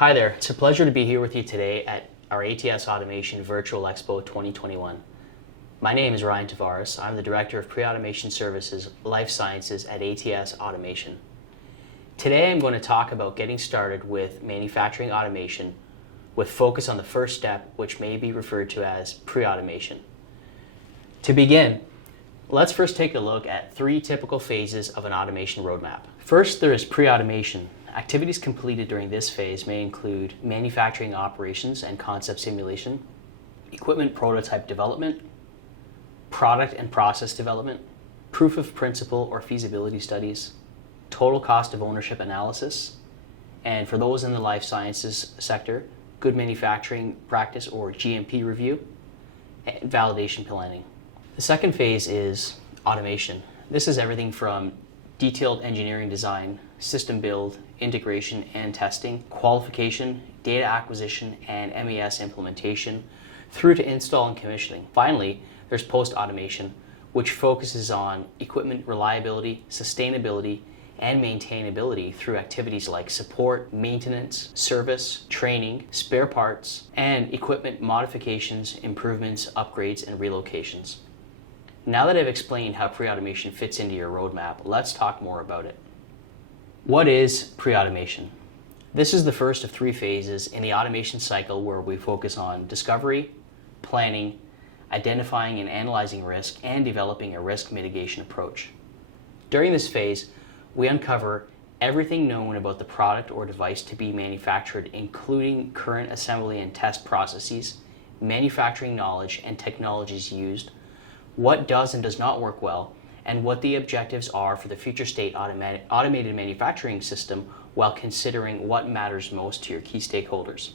Hi there, it's a pleasure to be here with you today at our ATS Automation Virtual Expo 2021. My name is Ryan Tavares. I'm the Director of Pre-Automation Services, Life Sciences at ATS Automation. Today I'm going to talk about getting started with manufacturing automation with focus on the first step, which may be referred to as pre-automation. To begin, let's first take a look at three typical phases of an automation roadmap. First, there is pre-automation. Activities completed during this phase may include manufacturing operations and concept simulation, equipment prototype development, product and process development, proof of principle or feasibility studies, total cost of ownership analysis, and for those in the life sciences sector, good manufacturing practice or GMP review, and validation planning. The second phase is automation. This is everything from detailed engineering design, system build, integration and testing, qualification, data acquisition, and MES implementation, through to install and commissioning. Finally, there's post-automation, which focuses on equipment reliability, sustainability, and maintainability through activities like support, maintenance, service, training, spare parts, and equipment modifications, improvements, upgrades, and relocations. Now that I've explained how pre-automation fits into your roadmap, let's talk more about it. What is pre-automation? This is the first of three phases in the automation cycle where we focus on discovery, planning, identifying and analyzing risk, and developing a risk mitigation approach. During this phase, we uncover everything known about the product or device to be manufactured, including current assembly and test processes, manufacturing knowledge and technologies used, what does and does not work well, and what the objectives are for the future state automated manufacturing system while considering what matters most to your key stakeholders.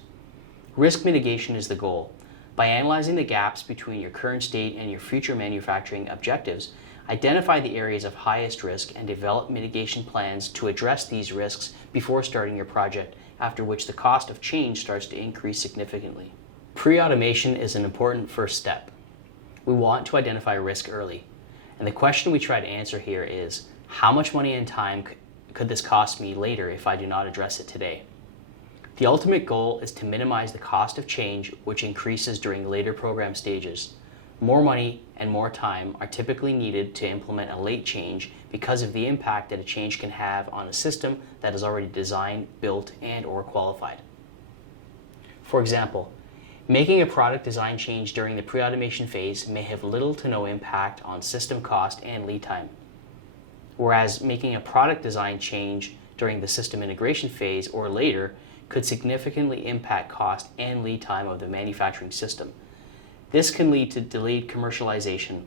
Risk mitigation is the goal. By analyzing the gaps between your current state and your future manufacturing objectives, identify the areas of highest risk and develop mitigation plans to address these risks before starting your project, after which the cost of change starts to increase significantly. Pre-automation is an important first step. We want to identify risk early. And the question we try to answer here is, how much money and time could this cost me later if I do not address it today? The ultimate goal is to minimize the cost of change, which increases during later program stages. More money and more time are typically needed to implement a late change because of the impact that a change can have on a system that is already designed, built, and/or qualified. For example, making a product design change during the pre-automation phase may have little to no impact on system cost and lead time, whereas making a product design change during the system integration phase or later could significantly impact cost and lead time of the manufacturing system. This can lead to delayed commercialization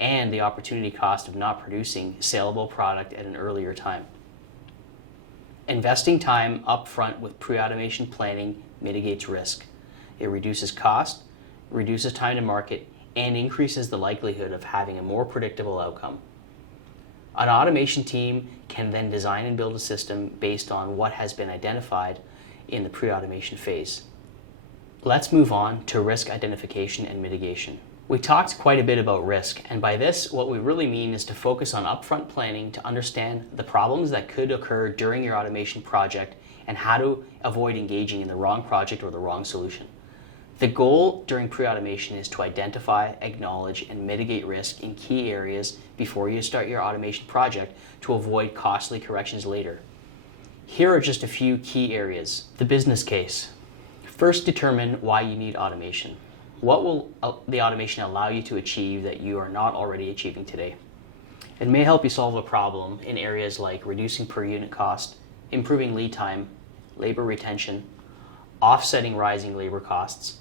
and the opportunity cost of not producing saleable product at an earlier time. Investing time upfront with pre-automation planning mitigates risk. It reduces cost, reduces time to market, and increases the likelihood of having a more predictable outcome. An automation team can then design and build a system based on what has been identified in the pre-automation phase. Let's move on to risk identification and mitigation. We talked quite a bit about risk, and by this, what we really mean is to focus on upfront planning to understand the problems that could occur during your automation project and how to avoid engaging in the wrong project or the wrong solution. The goal during pre-automation is to identify, acknowledge, and mitigate risk in key areas before you start your automation project to avoid costly corrections later. Here are just a few key areas. The business case. First, determine why you need automation. What will the automation allow you to achieve that you are not already achieving today? It may help you solve a problem in areas like reducing per unit cost, improving lead time, labor retention, offsetting rising labor costs,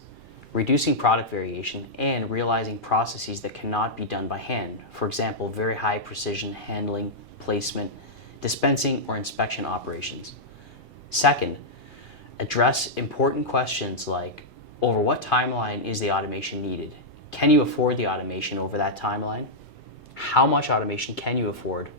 reducing product variation, and realizing processes that cannot be done by hand. For example, very high precision handling, placement, dispensing, or inspection operations. Second, address important questions like, over what timeline is the automation needed? Can you afford the automation over that timeline? How much automation can you afford?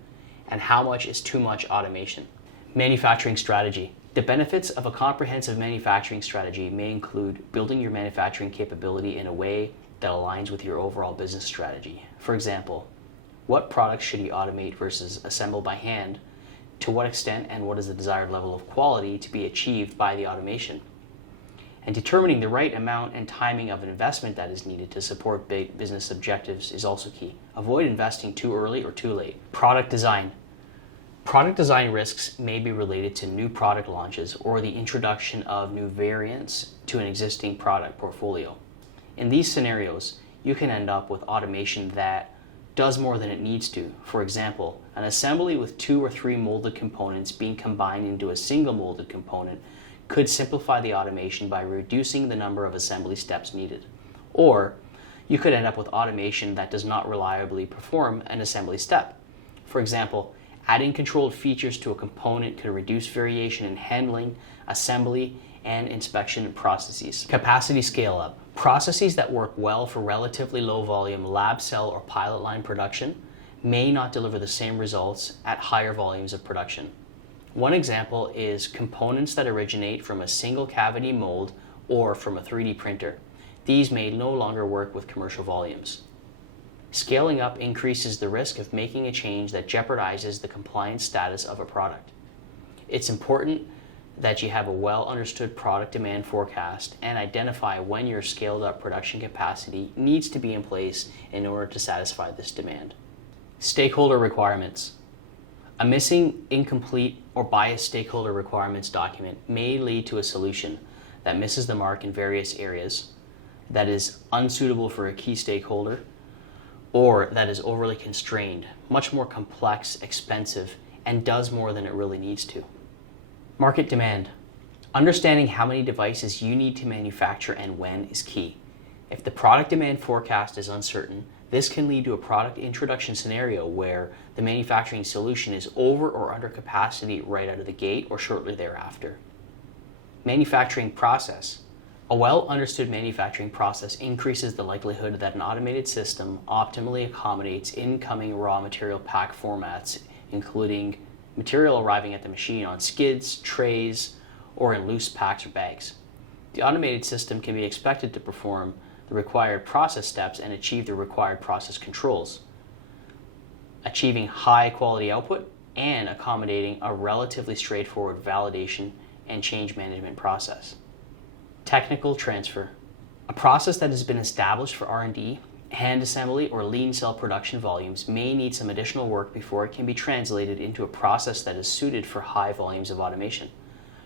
And how much is too much automation? Manufacturing strategy. The benefits of a comprehensive manufacturing strategy may include building your manufacturing capability in a way that aligns with your overall business strategy. For example, what products should you automate versus assemble by hand to what extent and what is the desired level of quality to be achieved by the automation. And determining the right amount and timing of investment that is needed to support big business objectives is also key. Avoid investing too early or too late. Product design. Product design risks may be related to new product launches or the introduction of new variants to an existing product portfolio. In these scenarios, you can end up with automation that does more than it needs to. For example, an assembly with 2 or 3 molded components being combined into a single molded component could simplify the automation by reducing the number of assembly steps needed. Or you could end up with automation that does not reliably perform an assembly step. For example, adding controlled features to a component could reduce variation in handling, assembly, and inspection processes. Capacity scale-up. Processes that work well for relatively low volume lab cell or pilot line production may not deliver the same results at higher volumes of production. One example is components that originate from a single cavity mold or from a 3D printer. These may no longer work with commercial volumes. Scaling up increases the risk of making a change that jeopardizes the compliance status of a product. It's important that you have a well-understood product demand forecast and identify when your scaled-up production capacity needs to be in place in order to satisfy this demand. Stakeholder requirements. A missing, incomplete, or biased stakeholder requirements document may lead to a solution that misses the mark in various areas, that is unsuitable for a key stakeholder, or that is overly constrained, much more complex, expensive, and does more than it really needs to. Market demand. Understanding how many devices you need to manufacture and when is key. If the product demand forecast is uncertain, this can lead to a product introduction scenario where the manufacturing solution is over or under capacity right out of the gate or shortly thereafter. Manufacturing process. A well-understood manufacturing process increases the likelihood that an automated system optimally accommodates incoming raw material pack formats, including material arriving at the machine on skids, trays, or in loose packs or bags. The automated system can be expected to perform the required process steps and achieve the required process controls, achieving high quality output and accommodating a relatively straightforward validation and change management process. Technical transfer. A process that has been established for R&D, hand assembly, or lean cell production volumes may need some additional work before it can be translated into a process that is suited for high volumes of automation.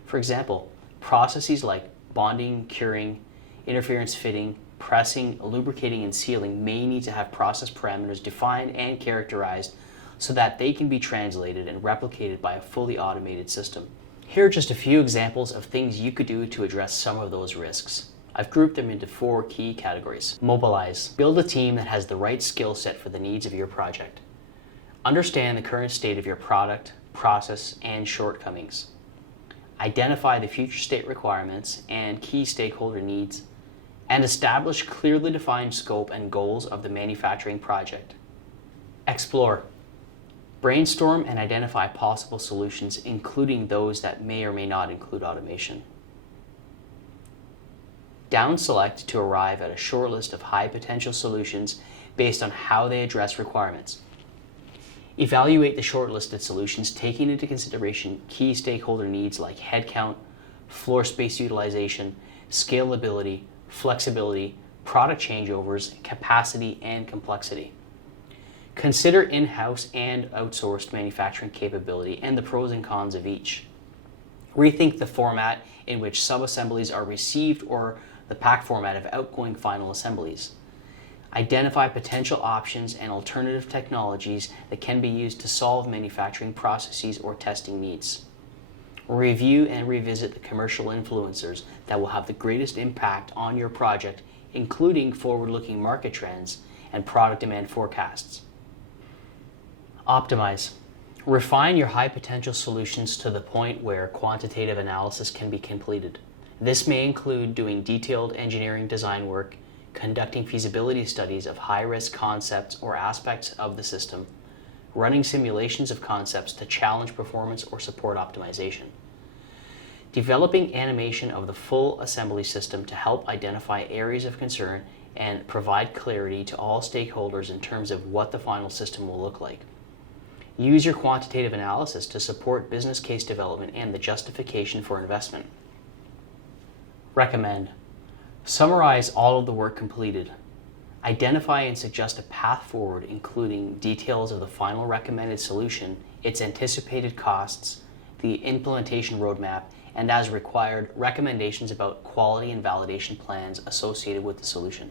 For example, processes like bonding, curing, interference fitting, pressing, lubricating, and sealing may need to have process parameters defined and characterized so that they can be translated and replicated by a fully automated system. Here are just a few examples of things you could do to address some of those risks. I've grouped them into 4 key categories. Mobilize. Build a team that has the right skill set for the needs of your project. Understand the current state of your product, process, and shortcomings. Identify the future state requirements and key stakeholder needs, and establish clearly defined scope and goals of the manufacturing project. Explore. Brainstorm and identify possible solutions, including those that may or may not include automation. Down select to arrive at a short list of high potential solutions based on how they address requirements. Evaluate the shortlisted solutions taking into consideration key stakeholder needs like headcount, floor space utilization, scalability, flexibility, product changeovers, capacity, and complexity. Consider in-house and outsourced manufacturing capability and the pros and cons of each. Rethink the format in which sub-assemblies are received or the pack format of outgoing final assemblies. Identify potential options and alternative technologies that can be used to solve manufacturing processes or testing needs. Review and revisit the commercial influencers that will have the greatest impact on your project, including forward-looking market trends and product demand forecasts. Optimize. Refine your high potential solutions to the point where quantitative analysis can be completed. This may include doing detailed engineering design work, conducting feasibility studies of high-risk concepts or aspects of the system, running simulations of concepts to challenge performance or support optimization. Developing animation of the full assembly system to help identify areas of concern and provide clarity to all stakeholders in terms of what the final system will look like. Use your quantitative analysis to support business case development and the justification for investment. Recommend. Summarize all of the work completed. Identify and suggest a path forward, including details of the final recommended solution, its anticipated costs, the implementation roadmap, and as required, recommendations about quality and validation plans associated with the solution.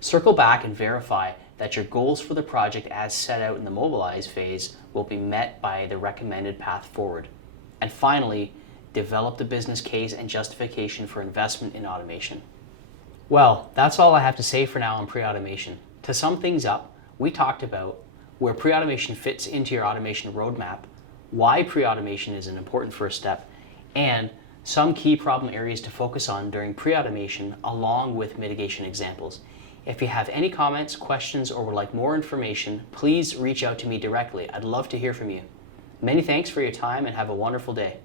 Circle back and verify that your goals for the project as set out in the mobilize phase will be met by the recommended path forward. And finally, develop the business case and justification for investment in automation. Well, that's all I have to say for now on pre-automation. To sum things up, we talked about where pre-automation fits into your automation roadmap, why pre-automation is an important first step, and some key problem areas to focus on during pre-automation along with mitigation examples. If you have any comments, questions, or would like more information, please reach out to me directly. I'd love to hear from you. Many thanks for your time and have a wonderful day.